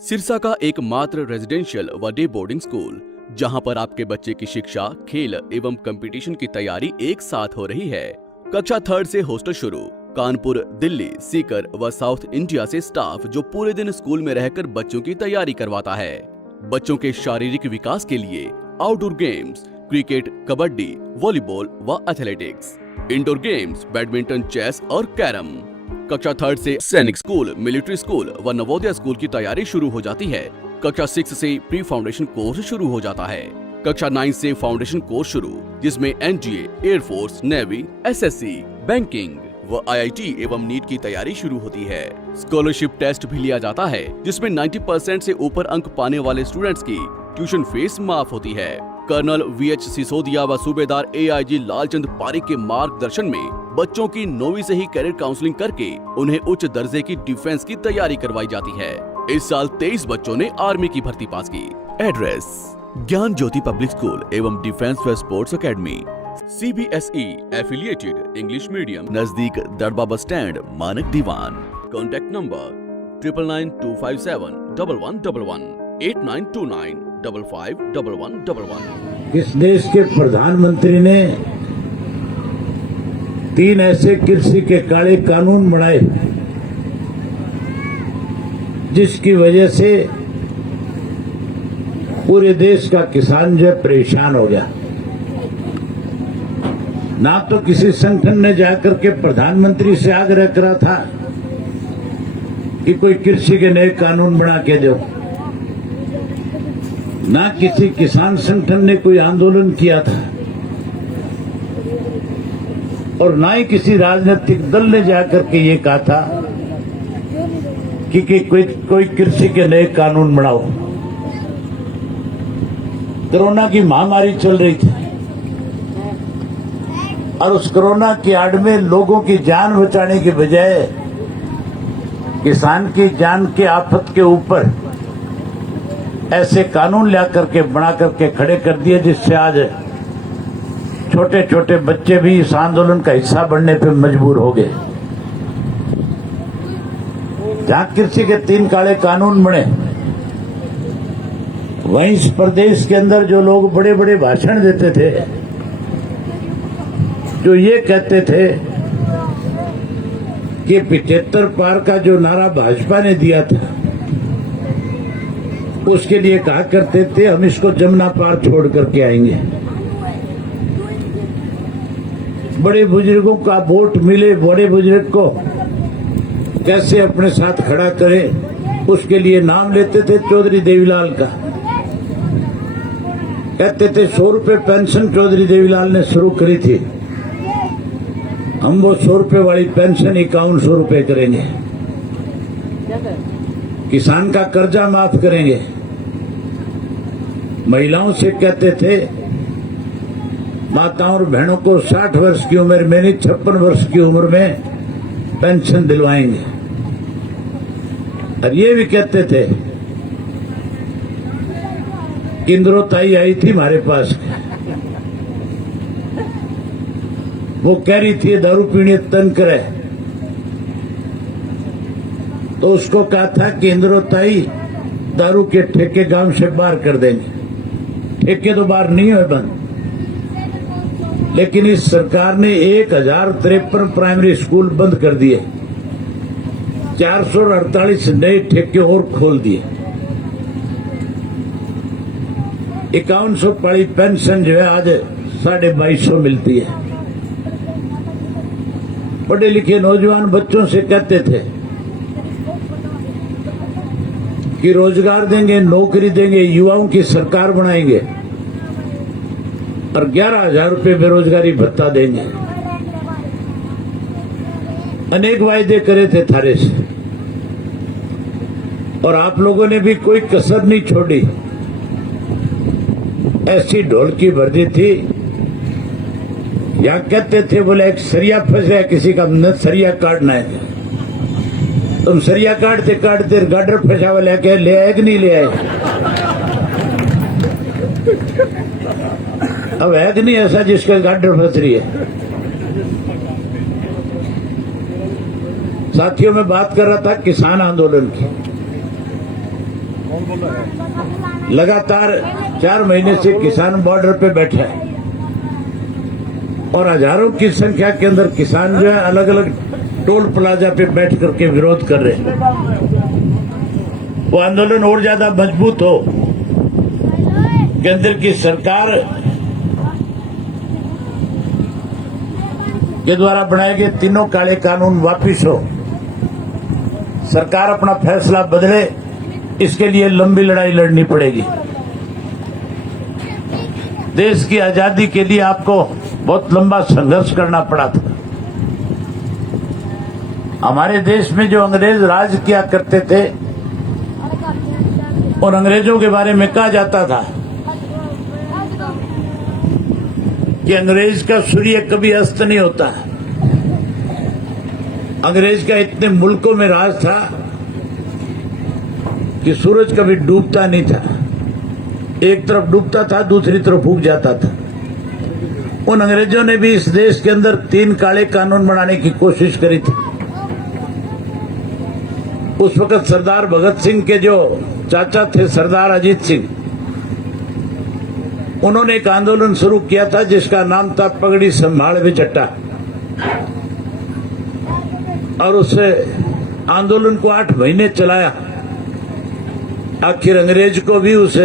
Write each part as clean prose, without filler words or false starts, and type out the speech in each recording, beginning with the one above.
सिरसा का एकमात्र रेजिडेंशियल व डे बोर्डिंग स्कूल, जहां पर आपके बच्चे की शिक्षा, खेल एवं कंपटीशन की तैयारी एक साथ हो रही है। कक्षा 3 से हॉस्टल शुरू। कानपुर, दिल्ली, सीकर व साउथ इंडिया से स्टाफ जो पूरे दिन स्कूल में रहकर बच्चों की तैयारी करवाता है। बच्चों के शारीरिक विकास के लिए outdoor games, cricket, kabaddi, volleyball व athletics, indoor games, badminton, chess और कैरम। कक्षा 3 से सैनिक स्कूल, मिलिट्री स्कूल व नवोदय स्कूल की तैयारी शुरू हो जाती है। कक्षा 6 से प्री फाउंडेशन कोर्स शुरू हो जाता है। कक्षा 9 से फाउंडेशन कोर्स शुरू, जिसमें NDA, air force, navy, SSC, banking व आईआईटी एवं नीट की तैयारी शुरू होती है। स्कॉलरशिप टेस्ट भी लिया जाता है, जिसमें 90% से ऊपर अंक पाने वाले स्टूडेंट्स की ट्यूशन फीस माफ होती है। कर्नल वीएच सिसोदिया व सूबेदार एआईजी लालचंद पारिक के मार्गदर्शन में बच्चों की 9वीं से ही कैरियर काउंसलिंग करके उन्हें उच्च दर्जे की डिफेंस की तैयारी करवाई जाती है। इस साल 23 बच्चों ने आर्मी की भर्ती पास की। एड्रेस: ज्ञान ज्योति पब्लिक स्कूल एवं डिफेंस व sports academy, CBSE affiliated English medium, नजदीक दड़बा बस स्टैंड, मानक दीवान। Contact number 9992571111 8929551111। इस देश के प्रधानमंत्री ने 3 ऐसे कृषि के काले कानून बनाए जिसकी वजह से पूरे देश का किसान जो परेशान हो गया। ना तो किसी संगठन ने जाकर के प्रधानमंत्री से आग्रह करा था कि कोई कृषि के नए कानून बना के दो, ना किसी किसान संगठन ने कोई आंदोलन किया था, और ना ही किसी राजनीतिक दल ने जाकर के ये कहा था कि कोई कृषि के नए कानून बनाओ। कोरोना की महामारी चल रही थी और उस कोरोना की आड़ में लोगों की जान बचाने की बजाय किसान की जान के आफत के ऊपर ऐसे कानून ला करके बना करके खड़े कर दिए, जिससे आज छोटे छोटे बच्चे भी इस आंदोलन का हिस्सा बनने पर मजबूर हो गए। जहां कृषि के 3 काले कानून बने, वहीं इस प्रदेश के अंदर जो लोग बड़े बड़े भाषण देते थे, जो ये कहते थे कि 75 पार का जो नारा भाजपा ने दिया था, उसके लिए कहा करते थे हम इसको जमुना पार छोड़ करके आएंगे। बड़े बुजुर्गों का वोट मिले, बड़े बुजुर्ग को कैसे अपने साथ खड़ा करें, उसके लिए नाम लेते थे चौधरी देवीलाल का। कहते थे 100 रुपए पेंशन चौधरी देवीलाल ने शुरू करी थी, हम वो 100 रुपए वाली पेंशन 5100 रुपए करेंगे। किसान का कर्जा माफ करेंगे। महिलाओं से कहते थे माताओं और बहनों को 60 वर्ष की उम्र में नहीं 56 वर्ष की उम्र में पेंशन दिलवाएंगे। और ये भी कहते थे, इंद्रो ताई आई थी हमारे पास, वो कह रही थी दारू पीने तन करे, तो उसको कहा था कि इंद्रो ताई दारू के ठेके गांव से बाहर कर देंगे। ठेके तो बाहर नहीं हुए बंद, लेकिन इस सरकार ने 1053 प्राइमरी स्कूल बंद कर दिए, 448 नए ठेके और खोल दिए। 5100 वाली पेंशन जो है आज 2250 मिलती है। पढ़े लिखे नौजवान बच्चों से कहते थे कि रोजगार देंगे, नौकरी देंगे, युवाओं की सरकार बनाएंगे और 11,000 रुपए बेरोजगारी भत्ता देंगे। अनेक वायदे करे थे थारे से, और आप लोगों ने भी कोई कसर नहीं छोड़ी। ऐसी ढोलकी भर दी थी। यहां कहते थे बोले एक सरिया फंस गया किसी का, न सरिया काटना है, तुम सरिया काटते काटते गाडर फंसा वाले के ले आए कि नहीं ले आए? अब है कि नहीं ऐसा जिसका गाडर फंस रही है? साथियों, मैं बात कर रहा था किसान आंदोलन की। लगातार 4 महीने से किसान बॉर्डर पे बैठे हैं और हजारों की संख्या के अंदर किसान जो है अलग अलग टोल प्लाजा पे बैठ करके विरोध कर रहे हैं। वो आंदोलन और ज्यादा मजबूत हो, केंद्र की सरकार के द्वारा बनाए गए तीनों काले कानून वापिस हो, सरकार अपना फैसला बदले, इसके लिए लंबी लड़ाई लड़नी पड़ेगी। देश की आजादी के लिए आपको बहुत लंबा संघर्ष करना पड़ा था। हमारे देश में जो अंग्रेज राज किया करते थे और अंग्रेजों के बारे में कहा जाता था कि अंग्रेज का सूर्य कभी अस्त नहीं होता। अंग्रेज का इतने मुल्कों में राज था कि सूरज कभी डूबता नहीं था, एक तरफ डूबता था दूसरी तरफ उग जाता था। उन अंग्रेजों ने भी इस देश के अंदर 3 काले कानून बनाने की कोशिश करी थी। उस वक्त सरदार भगत सिंह के जो चाचा थे सरदार अजीत सिंह, उन्होंने एक आंदोलन शुरू किया था जिसका नाम था पगड़ी संभाल वे जट्टा, और उस आंदोलन को 8 महीने चलाया। आखिर अंग्रेज को भी उस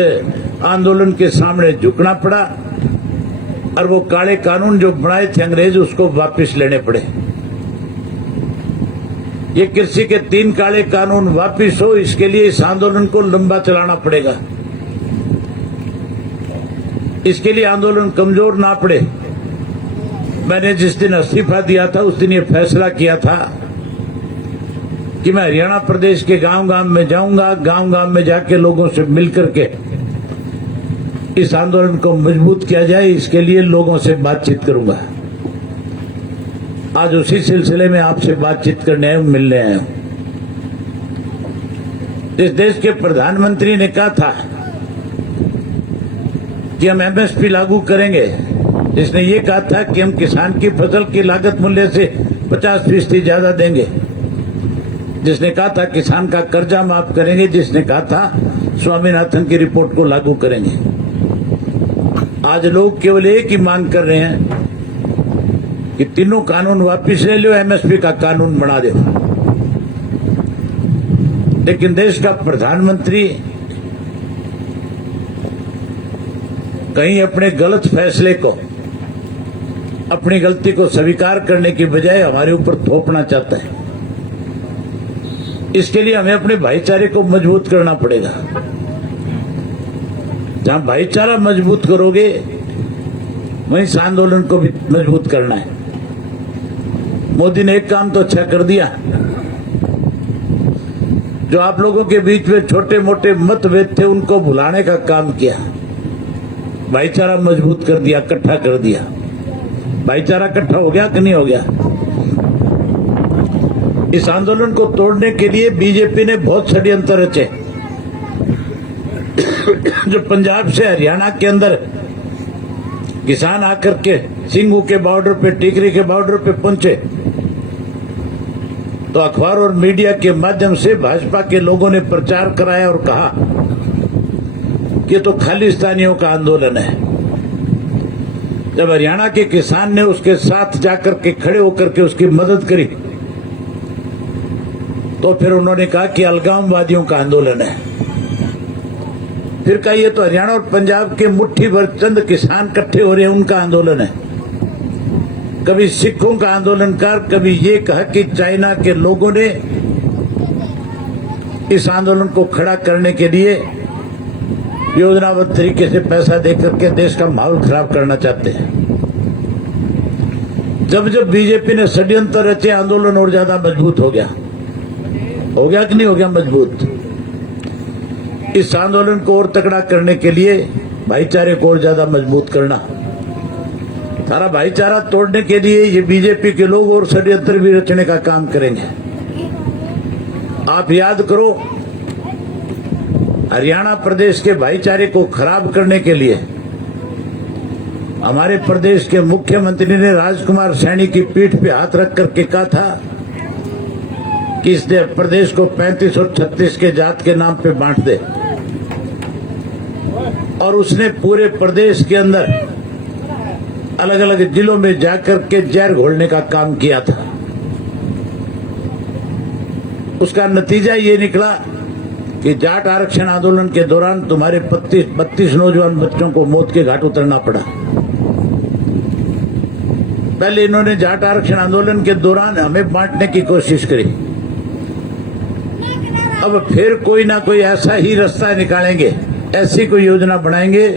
आंदोलन के सामने झुकना पड़ा और वो काले कानून जो बनाए थे अंग्रेज उसको वापस लेने पड़े। ये कृषि के 3 काले कानून वापस हो, इसके लिए इस आंदोलन को लंबा चलाना पड़ेगा। इसके लिए आंदोलन कमजोर ना पड़े। मैंने जिस दिन इस्तीफा दिया था उस दिन ये फैसला किया था कि मैं हरियाणा प्रदेश के गांव-गांव में जाऊंगा, गांव-गांव में जाके लोगों से मिलकर के इस आंदोलन को मजबूत किया जाए, इसके लिए लोगों से बातचीत करूंगा। आज उसी सिलसिले में आपसे बातचीत करने आए, मिलने आए हूं। इस देश के प्रधानमंत्री ने कहा था कि हम एमएसपी लागू करेंगे। जिसने ये कहा था कि हम किसान की फसल की लागत मूल्य से 50% ज्यादा देंगे। जिसने कहा था किसान का कर्जा माफ करेंगे। जिसने कहा था स्वामीनाथन की रिपोर्ट को लागू करेंगे। आज लोग केवल एक ही मांग कर रहे हैं कि तीनों कानून वापिस ले लो, एमएसपी का कानून बना दो। लेकिन देश का प्रधानमंत्री कहीं अपने गलत फैसले को, अपनी गलती को स्वीकार करने की बजाय हमारे ऊपर थोपना चाहता है। इसके लिए हमें अपने भाईचारे को मजबूत करना पड़ेगा। जहां भाईचारा मजबूत करोगे वहीं इस आंदोलन को भी मजबूत करना है। मोदी ने एक काम तो अच्छा कर दिया, जो आप लोगों के बीच में छोटे मोटे मतभेद थे उनको भुलाने का काम किया। भाईचारा मजबूत कर दिया, इकट्ठा कर दिया। भाईचारा इकट्ठा हो गया कि नहीं हो गया? इस आंदोलन को तोड़ने के लिए बीजेपी ने बहुत षड्यंत्र रचे। जो पंजाब से हरियाणा के अंदर किसान आकर के सिंगू के बॉर्डर पे, टिकरी के बॉर्डर पे पहुंचे तो अखबार और मीडिया के माध्यम से भाजपा के लोगों ने प्रचार कराया और कहा कि तो खालिस्तानियों का आंदोलन है। जब हरियाणा के किसान ने उसके साथ जाकर के खड़े होकर के उसकी मदद करी तो फिर उन्होंने कहा कि अलगाववादियों का आंदोलन है। फिर कहा ये तो हरियाणा और पंजाब के मुट्ठी भर चंद किसान इकट्ठे हो रहे हैं, उनका आंदोलन है। कभी सिखों का आंदोलन कर, कभी ये कहा कि चाइना के लोगों ने इस आंदोलन को खड़ा करने के लिए योजनाबद्ध तरीके से पैसा देकर के देश का माहौल खराब करना चाहते हैं। जब जब बीजेपी ने षड्यंत्र रचे, आंदोलन और ज्यादा मजबूत हो गया। हो गया कि नहीं हो गया मजबूत? इस आंदोलन को और तगड़ा करने के लिए भाईचारे को और ज्यादा मजबूत करना, सारा भाईचारा तोड़ने के लिए ये बीजेपी के लोग और षड्यंत्र भी रचने का काम करेंगे। आप याद करो, हरियाणा प्रदेश के भाईचारे को खराब करने के लिए हमारे प्रदेश के मुख्यमंत्री ने राजकुमार सैनी की पीठ पे हाथ रख करके कहा था कि इस प्रदेश को 35 और 36 के जात के नाम पे बांट दे। और उसने पूरे प्रदेश के अंदर अलग अलग जिलों में जाकर के जहर घोलने का काम किया था। उसका नतीजा ये निकला कि जाट आरक्षण आंदोलन के दौरान तुम्हारे 32 नौजवान बच्चों को मौत के घाट उतरना पड़ा। पहले इन्होंने जाट आरक्षण आंदोलन के दौरान हमें बांटने की कोशिश करी, अब फिर कोई ना कोई ऐसा ही रास्ता निकालेंगे, ऐसी कोई योजना बनाएंगे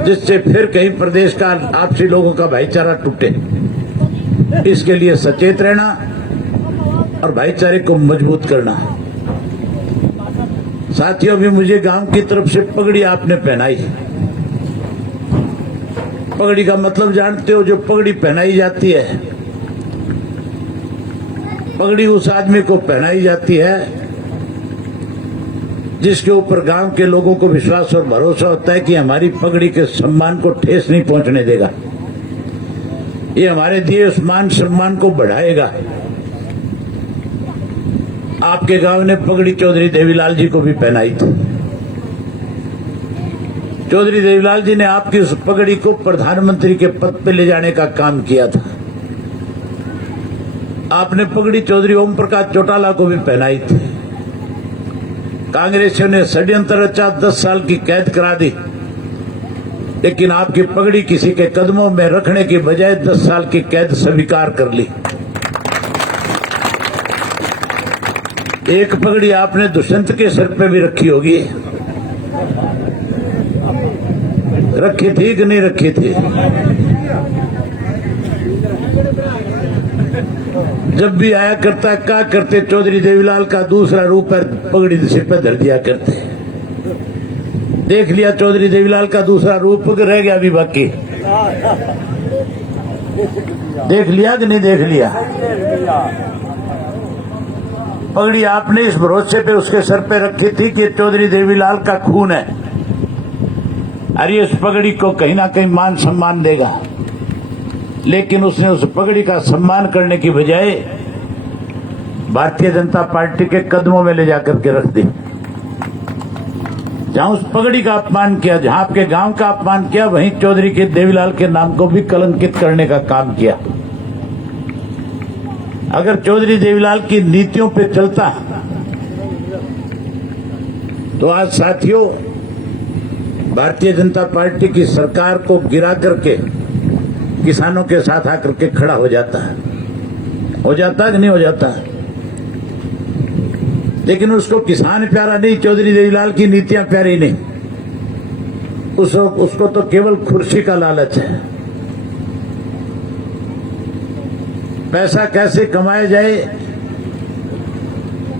जिससे फिर कहीं प्रदेश का आपसी लोगों का भाईचारा टूटे। इसके लिए सचेत रहना और भाईचारे को मजबूत करना। साथियों, भी मुझे गांव की तरफ से पगड़ी आपने पहनाई। पगड़ी का मतलब जानते हो, जो पगड़ी पहनाई जाती है, पगड़ी उस आदमी को पहनाई जाती है जिसके ऊपर गांव के लोगों को विश्वास और भरोसा होता है कि हमारी पगड़ी के सम्मान को ठेस नहीं पहुंचने देगा, ये हमारे दिए उस मान सम्मान को बढ़ाएगा। आपके गांव ने पगड़ी चौधरी देवीलाल जी को भी पहनाई थी। चौधरी देवीलाल जी ने आपकी उस पगड़ी को प्रधानमंत्री के पद पे ले जाने का काम किया था। आपने पगड़ी चौधरी ओम प्रकाश चौटाला को भी पहनाई थी। कांग्रेसियों ने षड्यंत्र रचा, 10 साल की कैद करा दी, लेकिन आपकी पगड़ी किसी के कदमों में रखने की बजाय 10 साल की कैद स्वीकार कर ली। एक पगड़ी आपने दुष्यंत के सर पे भी रखी होगी, रखी थी कि नहीं रखी थी? जब भी आया करता क्या करते, चौधरी देवीलाल का दूसरा रूप पर पगड़ी सिर पर धर दिया करते। देख लिया चौधरी देवीलाल का दूसरा रूप, रह गया अभी बाकी। देख लिया कि नहीं देख लिया? पगड़ी आपने इस भरोसे पे उसके सर पे रखी थी कि चौधरी देवीलाल का खून है, अरे इस पगड़ी को कहीं ना कहीं मान सम्मान देगा। लेकिन उसने उस पगड़ी का सम्मान करने की बजाय भारतीय जनता पार्टी के कदमों में ले जाकर के रख दी। जहां उस पगड़ी का अपमान किया, जहां आपके गांव का अपमान किया, वहीं चौधरी के देवीलाल के नाम को भी कलंकित करने का काम किया। अगर चौधरी देवीलाल की नीतियों पे चलता तो आज साथियों भारतीय जनता पार्टी की सरकार को गिरा करके किसानों के साथ आकर के खड़ा हो जाता कि नहीं हो जाता? लेकिन उसको किसान प्यारा नहीं, चौधरी देवीलाल की नीतियां प्यारी नहीं, उसको तो केवल कुर्सी का लालच है। पैसा कैसे कमाया जाए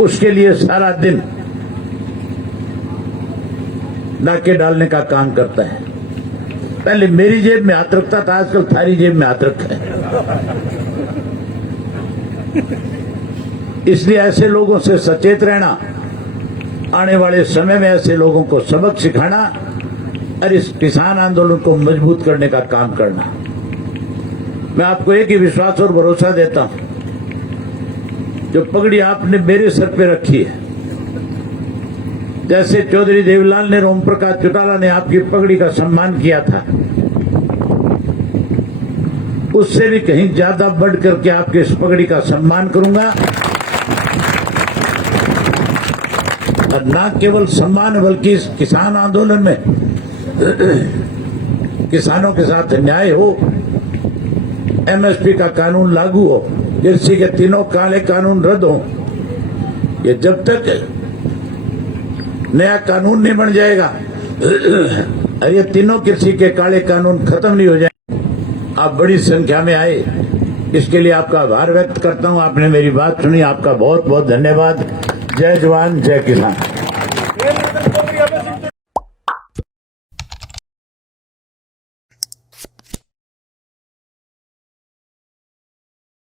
उसके लिए सारा दिन नाके डालने का काम करता है। पहले मेरी जेब में हाथ रखता था, आजकल थारी जेब में हाथ रखा है। इसलिए ऐसे लोगों से सचेत रहना, आने वाले समय में ऐसे लोगों को सबक सिखाना और इस किसान आंदोलन को मजबूत करने का काम करना। मैं आपको एक ही विश्वास और भरोसा देता हूं, जो पगड़ी आपने मेरे सर पे रखी है, जैसे चौधरी देवीलाल ने, ओम प्रकाश चौटाला ने आपकी पगड़ी का सम्मान किया था, उससे भी कहीं ज्यादा बढ़ करके आपकी इस पगड़ी का सम्मान करूंगा। और न केवल सम्मान बल्कि इस किसान आंदोलन में किसानों के साथ न्याय हो, एमएसपी का कानून लागू हो, कृषि के तीनों काले कानून रद्द हो। ये जब तक नया कानून नहीं बन जाएगा और ये तीनों कृषि के काले कानून खत्म नहीं हो जाए। आप बड़ी संख्या में आए, इसके लिए आपका आभार व्यक्त करता हूं। आपने मेरी बात सुनी, आपका बहुत बहुत धन्यवाद। जय जवान जय किसान।